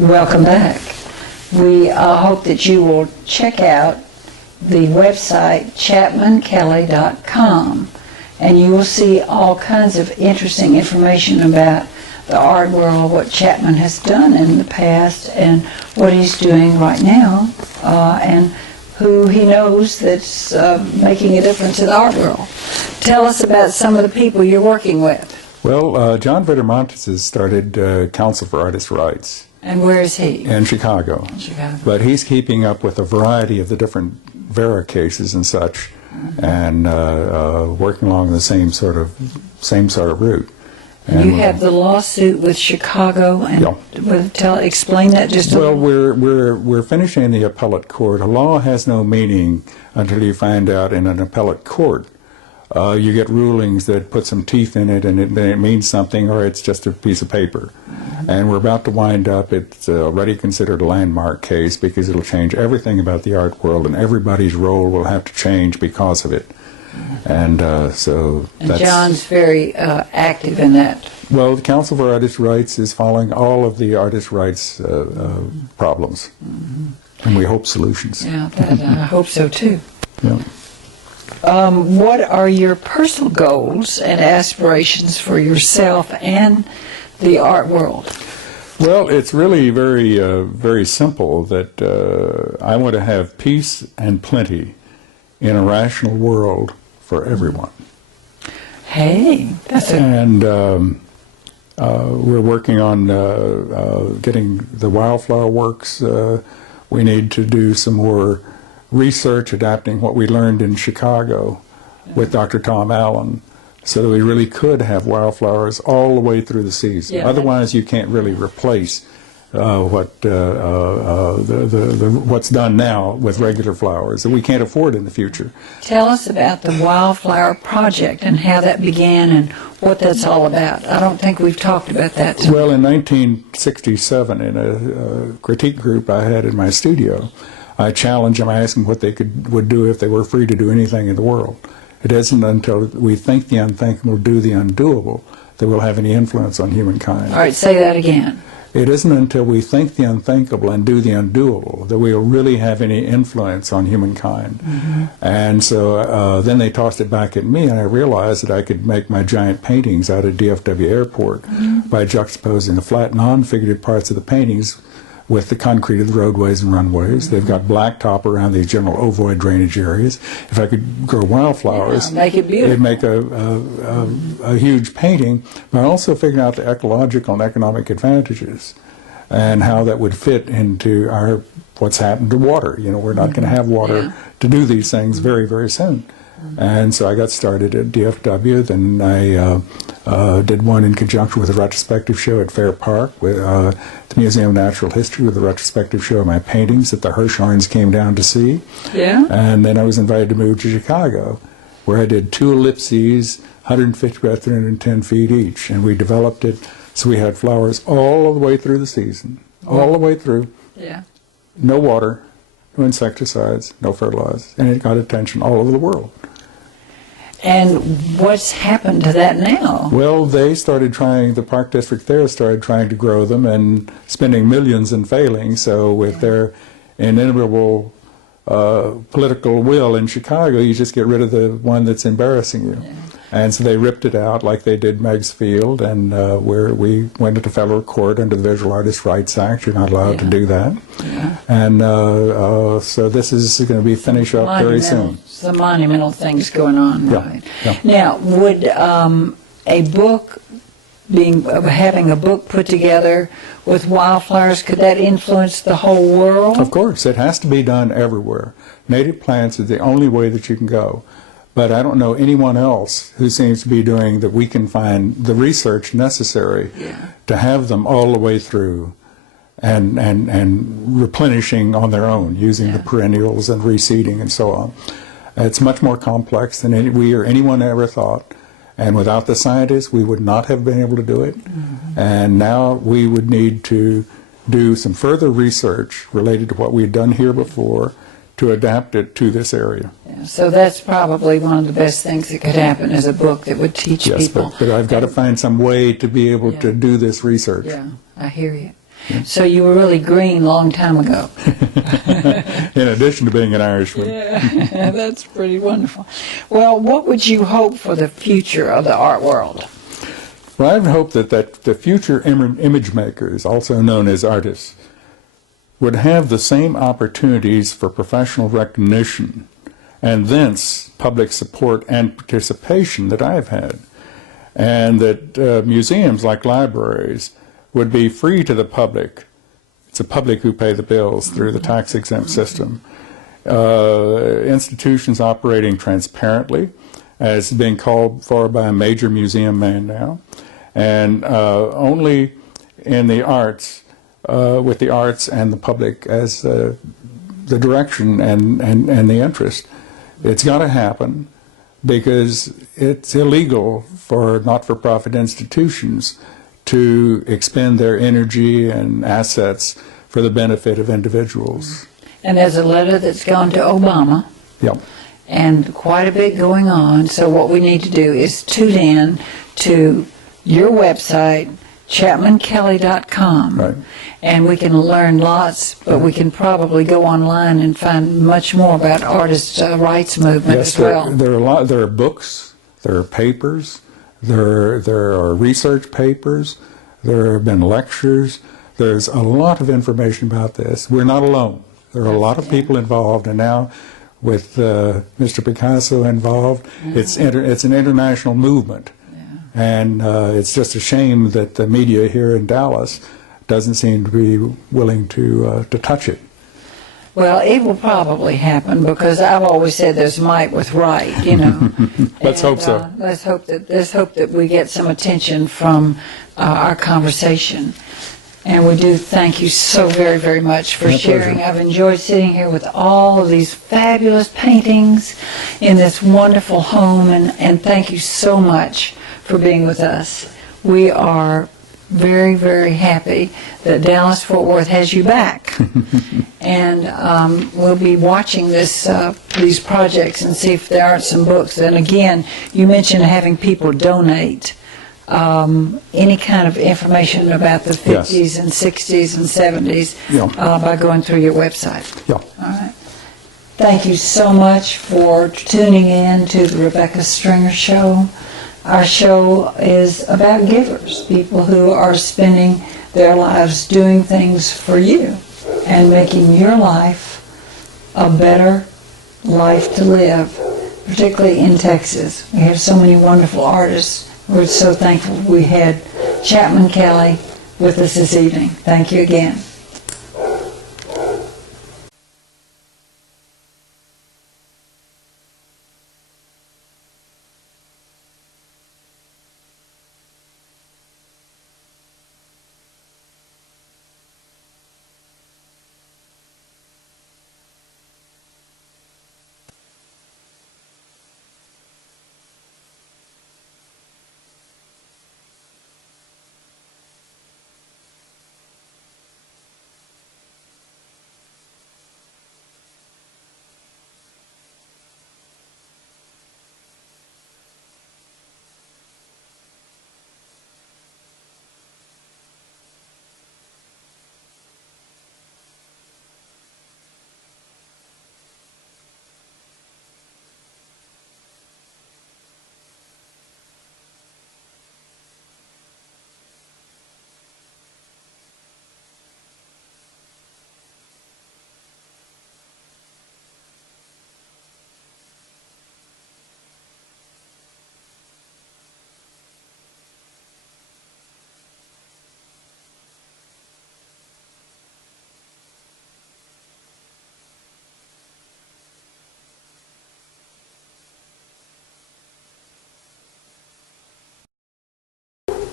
Welcome back. We hope that you will check out the website chapmankelley.com, and you will see all kinds of interesting information about the art world, what Chapman has done in the past, and what he's doing right now, and who he knows that's making a difference in the art world. Tell us about some of the people you're working with. Well, John Vitter-Montes has started Council for Artists' Rights. And where is he? In Chicago. But he's keeping up with a variety of the different Vera cases and such, and working along the same sort of route. And you have the lawsuit with Chicago, and explain that just a little. Well, we're finishing the appellate court. A law has no meaning until you find out in an appellate court. You get rulings that put some teeth in it, and it means something, or it's just a piece of paper. And we're about to wind up. It's already considered a landmark case because it'll change everything about the art world, and everybody's role will have to change because of it. And so and John's very active in that. Well, the Council for Artists' Rights is following all of the artists' rights problems, and we hope solutions. Yeah, I hope so too. Yeah. What are your personal goals and aspirations for yourself and the art world? Well, it's really very, very simple that I want to have peace and plenty in a rational world for everyone. Hey, that's And we're working on getting the wildflower works. We need to do some more research adapting what we learned in Chicago with Dr. Tom Allen, so that we really could have wildflowers all the way through the season. Yeah. Otherwise, you can't really replace what's done now with regular flowers that we can't afford in the future. Tell us about the Wildflower Project and how that began and what that's all about. I don't think we've talked about that today. Well, in 1967, in a critique group I had in my studio, I challenged them, I asked them what they would do if they were free to do anything in the world. It isn't until we think the unthinkable, do the undoable, that we'll have any influence on humankind. All right, say that again. It isn't until we think the unthinkable and do the undoable that we'll really have any influence on humankind. And so then they tossed it back at me, and I realized that I could make my giant paintings out of DFW Airport by juxtaposing the flat, non-figurative parts of the paintings with the concrete of the roadways and runways. They've got blacktop around these general ovoid drainage areas. If I could grow wildflowers, make it beautiful. it'd make a huge painting. But I also figured out the ecological and economic advantages and how that would fit into what's happened to water. You know, we're not going to have water to do these things very, very soon. And so I got started at DFW. Then I did one in conjunction with a retrospective show at Fair Park with the Museum of Natural History, with a retrospective show of my paintings that the Hirshhorns came down to see. Yeah. And then I was invited to move to Chicago, where I did 2 ellipses, 150 by 310 feet each, and we developed it so we had flowers all the way through the season, all the way through. Yeah. No water, no insecticides, no fertilizers, and it got attention all over the world. And what's happened to that now? Well, they started trying, the Park District there started trying to grow them and spending millions and failing. So with their inimitable political will in Chicago, you just get rid of the one that's embarrassing you. Yeah. And so they ripped it out like they did Meigs Field, and where we went into federal court under the Visual Artists' Rights Act. You're not allowed to do that. Yeah. And so this is going to be finished up very soon. Some monumental things going on, right? Yeah. Now, would a book, having a book put together with wildflowers, could that influence the whole world? Of course, it has to be done everywhere. Native plants is the only way that you can go. But I don't know anyone else who seems to be doing that we can find the research necessary to have them all the way through and replenishing on their own, using the perennials and reseeding and so on. It's much more complex than we or anyone ever thought. And without the scientists, we would not have been able to do it. And now we would need to do some further research related to what we've done here before to adapt it to this area. Yeah, so that's probably one of the best things that could happen, is a book that would teach Yes, people. but I've got to find some way to be able to do this research. Yeah, I hear you. So you were really green long time ago. In addition to being an Irishman. Yeah, that's pretty wonderful. Well, what would you hope for the future of the art world? Well, I would hope that the future image makers, also known as artists, would have the same opportunities for professional recognition and thence public support and participation that I have had. And that museums like libraries would be free to the public. It's the public who pay the bills through the tax-exempt system. Institutions operating transparently, as being called for by a major museum man now, and only in the arts, with the arts and the public as the direction and the interest. It's got to happen because it's illegal for not-for-profit institutions to expend their energy and assets for the benefit of individuals. And there's a letter that's gone to Obama. Yep. And quite a bit going on. So what we need to do is tune in to your website, chapmankelley.com. Right. And we can learn lots, but we can probably go online and find much more about artists' rights movement Yes, as well. there are books, there are papers, there are research papers, there have been lectures. There's a lot of information about this. We're not alone. There are a lot of people involved, and now with Mr. Picasso involved, it's an international movement. And it's just a shame that the media here in Dallas doesn't seem to be willing to touch it. Well, it will probably happen because I've always said there's might with right, you know. Let's hope so. Let's hope that we get some attention from our conversation. And we do thank you so very, very much for sharing. Pleasure. I've enjoyed sitting here with all of these fabulous paintings in this wonderful home, and thank you so much for being with us. We are very, very happy that Dallas-Fort Worth has you back. And we'll be watching these projects and see if there aren't some books. And again, you mentioned having people donate any kind of information about the 50s and 60s and 70s by going through your website. Yeah. All right. Thank you so much for tuning in to the Rebecca Stringer Show. Our show is about givers, people who are spending their lives doing things for you and making your life a better life to live, particularly in Texas. We have so many wonderful artists. We're so thankful we had Chapman Kelley with us this evening. Thank you again.